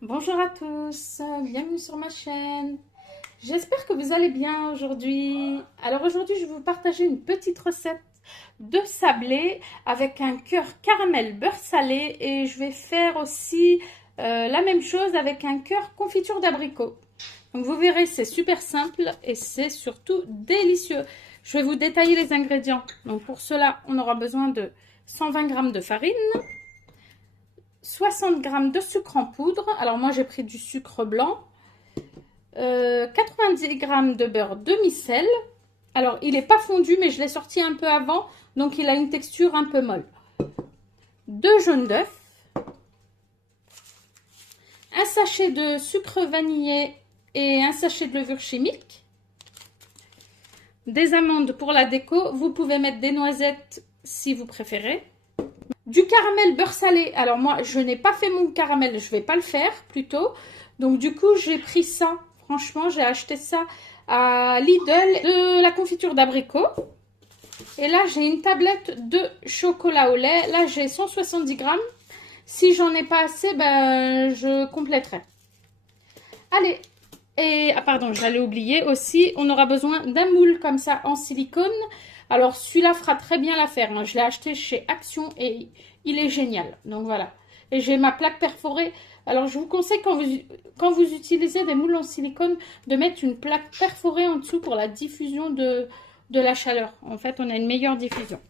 Bonjour à tous, bienvenue sur ma chaîne. J'espère que vous allez bien aujourd'hui. Alors aujourd'hui, je vais vous partager une petite recette de sablé avec un cœur caramel beurre salé et je vais faire aussi la même chose avec un cœur confiture d'abricot. Donc vous verrez, c'est super simple et c'est surtout délicieux. Je vais vous détailler les ingrédients. Donc pour cela, on aura besoin de 120 g de farine, 60 g de sucre en poudre. Alors moi j'ai pris du sucre blanc. 90 g de beurre demi-sel. Alors il n'est pas fondu mais je l'ai sorti un peu avant. Donc il a une texture un peu molle. 2 jaunes d'œufs. Un sachet de sucre vanillé et un sachet de levure chimique. Des amandes pour la déco. Vous pouvez mettre des noisettes si vous préférez. Du caramel beurre salé. Alors moi, je n'ai pas fait mon caramel, je ne vais pas le faire plutôt. Donc du coup, j'ai pris ça. Franchement, j'ai acheté ça à Lidl de la confiture d'abricot. Et là, j'ai une tablette de chocolat au lait. Là, j'ai 170 g. Si j'en ai pas assez, ben, je compléterai. Allez. Et, ah pardon, j'allais oublier aussi, on aura besoin d'un moule comme ça en silicone. Alors, celui-là fera très bien l'affaire. Hein. Je l'ai acheté chez Action et il est génial. Donc, voilà. Et j'ai ma plaque perforée. Alors, je vous conseille, quand vous utilisez des moules en silicone, de mettre une plaque perforée en dessous pour la diffusion de la chaleur. En fait, on a une meilleure diffusion.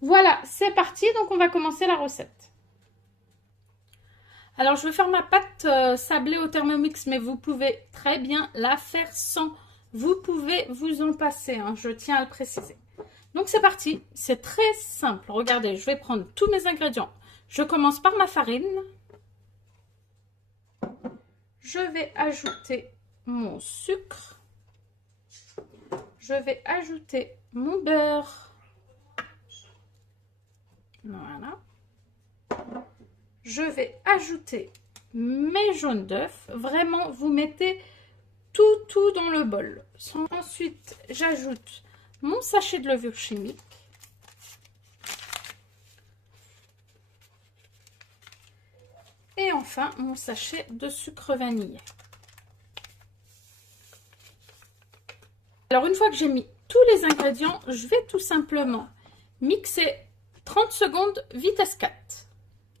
Voilà, c'est parti. Donc, on va commencer la recette. Alors, je vais faire ma pâte sablée au Thermomix, mais vous pouvez très bien la faire sans. Vous pouvez vous en passer, hein, je tiens à le préciser. Donc, c'est parti. C'est très simple. Regardez, je vais prendre tous mes ingrédients. Je commence par ma farine. Je vais ajouter mon sucre. Je vais ajouter mon beurre. Voilà. Je vais ajouter mes jaunes d'œufs. Vraiment, vous mettez tout dans le bol. Ensuite, j'ajoute mon sachet de levure chimique. Et enfin, mon sachet de sucre vanillé. Alors, une fois que j'ai mis tous les ingrédients, je vais tout simplement mixer 30 secondes vitesse 4.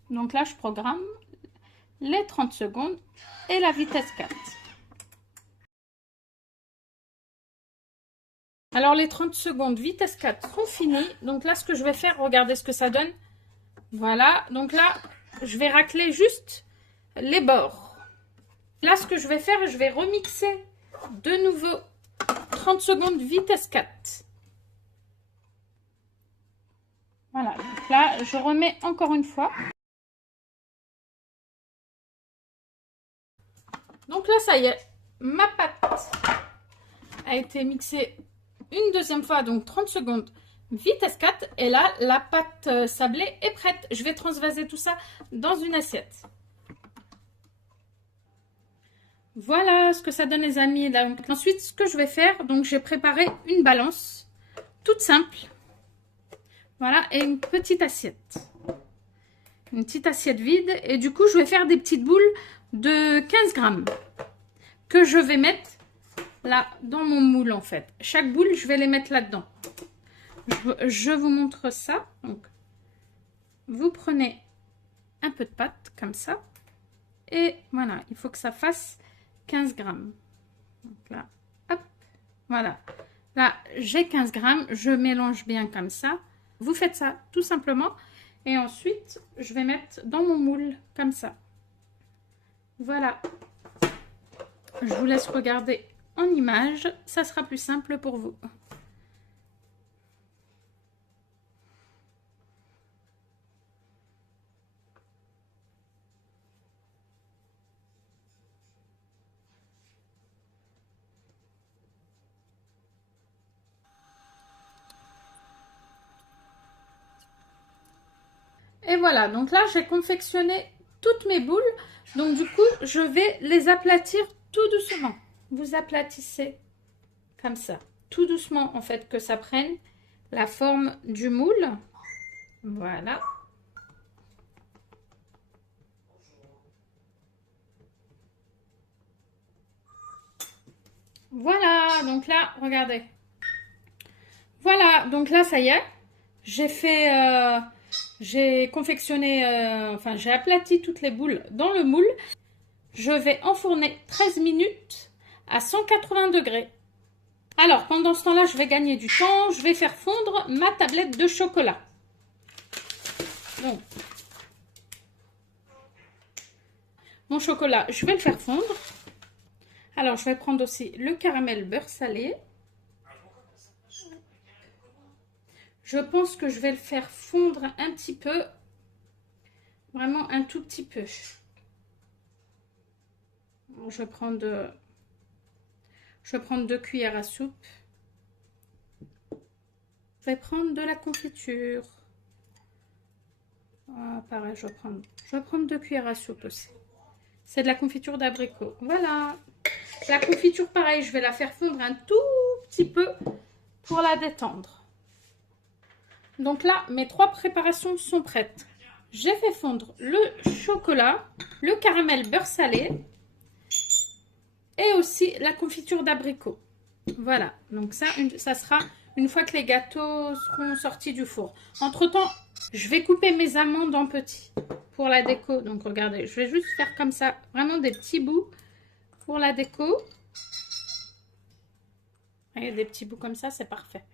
Donc là, je programme les 30 secondes et la vitesse 4. Alors, les 30 secondes vitesse 4 sont finies. Donc là, ce que je vais faire, regardez ce que ça donne. Voilà, donc là, je vais racler juste les bords. Là, ce que je vais faire, je vais remixer de nouveau 30 secondes vitesse 4. Voilà, donc là, je remets encore une fois. Donc là, ça y est, ma pâte a été mixée une deuxième fois, donc 30 secondes vitesse 4. Et là, la pâte sablée est prête. Je vais transvaser tout ça dans une assiette. Voilà ce que ça donne, les amis. Là, ensuite, ce que je vais faire, donc j'ai préparé une balance toute simple. Voilà, et une petite assiette. Une petite assiette vide. Et du coup, je vais faire des petites boules de 15 grammes que je vais mettre là dans mon moule, en fait. Chaque boule, je vais les mettre là-dedans. Je vous montre ça. Donc, vous prenez un peu de pâte comme ça. Et voilà, il faut que ça fasse 15 grammes. Donc là, hop, voilà. Là, j'ai 15 grammes. Je mélange bien comme ça. Vous faites ça tout simplement. Et ensuite, je vais mettre dans mon moule comme ça. Voilà. Je vous laisse regarder en image. Ça sera plus simple pour vous. Et voilà, donc là, j'ai confectionné toutes mes boules. Donc du coup, je vais les aplatir tout doucement. Vous aplatissez comme ça, tout doucement en fait, que ça prenne la forme du moule. Voilà. Voilà, donc là, regardez. Voilà, donc là, ça y est. J'ai confectionné, enfin, j'ai aplati toutes les boules dans le moule. Je vais enfourner 13 minutes à 180 degrés. Alors, pendant ce temps-là, je vais gagner du temps. Je vais faire fondre ma tablette de chocolat. Donc, mon chocolat, je vais le faire fondre. Alors, je vais prendre aussi le caramel beurre salé. Je pense que je vais le faire fondre un petit peu. Vraiment un tout petit peu. Je vais prendre 2 cuillères à soupe. Je vais prendre de la confiture. Ah, pareil, je vais prendre 2 cuillères à soupe aussi. C'est de la confiture d'abricot. Voilà. La confiture, pareil, je vais la faire fondre un tout petit peu pour la détendre. Donc là, mes 3 préparations sont prêtes. J'ai fait fondre le chocolat, le caramel beurre salé et aussi la confiture d'abricot. Voilà, donc ça sera une fois que les gâteaux seront sortis du four. Entre-temps, je vais couper mes amandes en petits pour la déco. Donc regardez, je vais juste faire comme ça, vraiment des petits bouts pour la déco. Et des petits bouts comme ça, c'est parfait.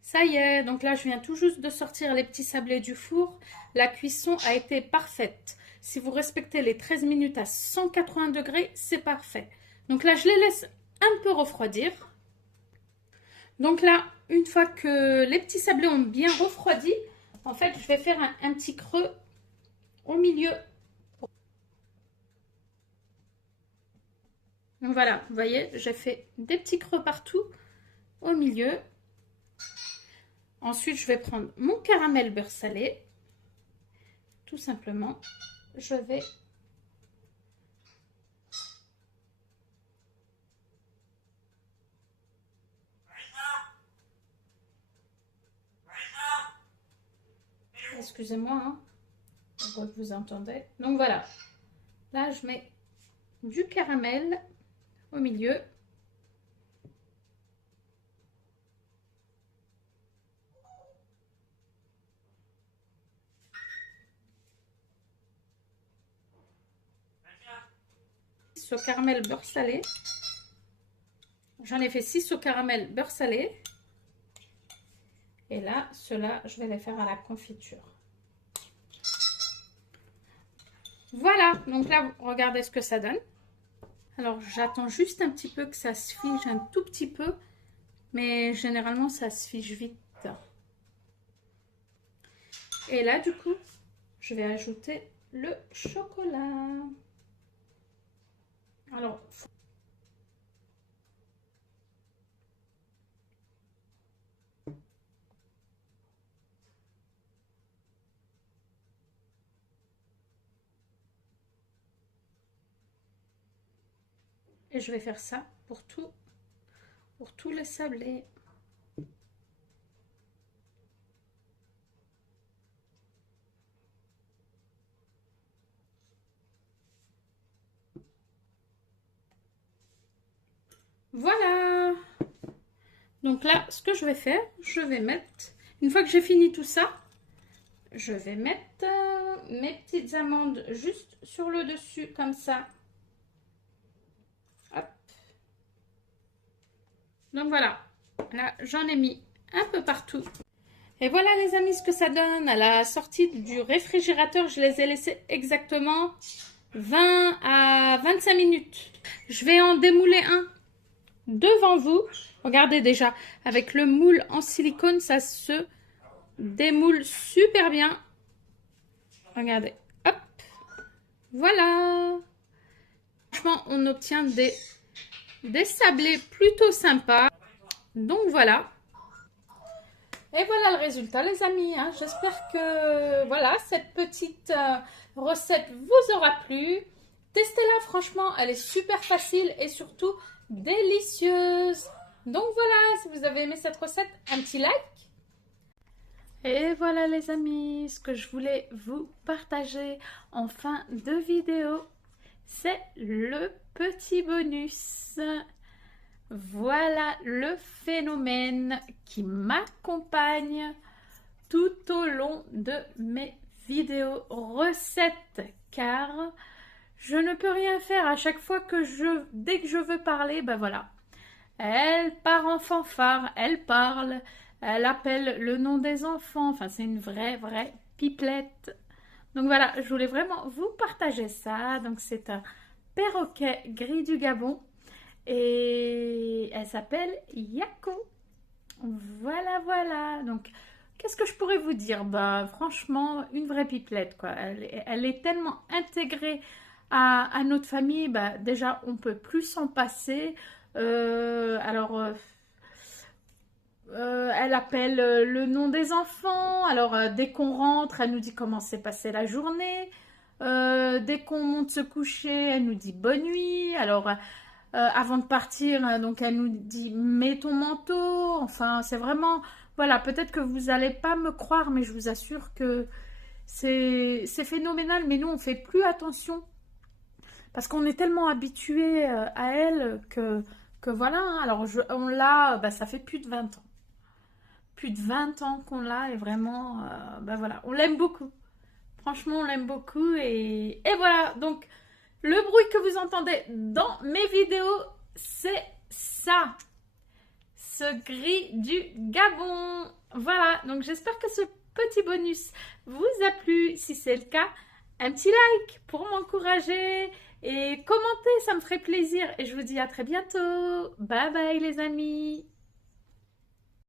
Ça y est, donc là je viens tout juste de sortir les petits sablés du four. La cuisson a été parfaite. Si vous respectez les 13 minutes à 180 degrés, c'est parfait. Donc là je les laisse un peu refroidir. Donc là, une fois que les petits sablés ont bien refroidi, en fait je vais faire un petit creux au milieu. Donc voilà, vous voyez, j'ai fait des petits creux partout au milieu. Ensuite, je vais prendre mon caramel beurre salé. Tout simplement, je vais excusez-moi, hein, je vois que vous entendez. Donc voilà, là je mets du caramel au milieu. Au caramel beurre salé. J'en ai fait 6 au caramel beurre salé. Et là, ceux-là, je vais les faire à la confiture. Voilà, donc là, regardez ce que ça donne. Alors, j'attends juste un petit peu que ça se fige un tout petit peu. Mais généralement, ça se fige vite. Et là, du coup, je vais ajouter le chocolat. Alors, et je vais faire ça pour tous les sablés. Voilà. Donc là, ce que je vais faire, je vais mettre, une fois que j'ai fini tout ça, je vais mettre mes petites amandes juste sur le dessus, comme ça. Hop. Donc voilà, là j'en ai mis un peu partout. Et voilà les amis ce que ça donne. À la sortie du réfrigérateur, je les ai laissés exactement 20 à 25 minutes. Je vais en démouler un devant vous. Regardez déjà, avec le moule en silicone, ça se démoule super bien. Regardez, hop, voilà. Franchement, on obtient des sablés plutôt sympas. Donc voilà. Et voilà le résultat les amis. Hein. J'espère que voilà, cette petite recette vous aura plu. Testez-la, franchement, elle est super facile et surtout délicieuse. Donc voilà, si vous avez aimé cette recette, un petit like. Et voilà les amis, ce que je voulais vous partager en fin de vidéo, c'est le petit bonus. Voilà le phénomène qui m'accompagne tout au long de mes vidéos recettes, car je ne peux rien faire à chaque fois que dès que je veux parler, ben voilà. Elle part en fanfare, elle parle, elle appelle le nom des enfants, enfin c'est une vraie pipelette. Donc voilà, je voulais vraiment vous partager ça. Donc c'est un perroquet gris du Gabon et elle s'appelle Yako. Voilà. Donc qu'est-ce que je pourrais vous dire? Bah franchement, une vraie pipelette quoi. Elle est tellement intégrée à notre famille. Bah déjà, on peut plus s'en passer. Elle appelle le nom des enfants. Alors, dès qu'on rentre, elle nous dit comment s'est passée la journée. Dès qu'on monte se coucher, elle nous dit bonne nuit. Alors, avant de partir, donc elle nous dit mets ton manteau. Enfin, c'est vraiment, voilà, peut-être que vous n'allez pas me croire, mais je vous assure que c'est phénoménal. Mais nous, on fait plus attention parce qu'on est tellement habitué à elle que voilà. Hein. Alors, on l'a, bah, ça fait plus de 20 ans. Plus de 20 ans qu'on l'a et vraiment, bah voilà, on l'aime beaucoup. Franchement, on l'aime beaucoup et voilà. Donc, le bruit que vous entendez dans mes vidéos, c'est ça. Ce gris du Gabon. Voilà, donc j'espère que ce petit bonus vous a plu. Si c'est le cas, un petit like pour m'encourager et commentez, ça me ferait plaisir. Et je vous dis à très bientôt. Bye bye les amis.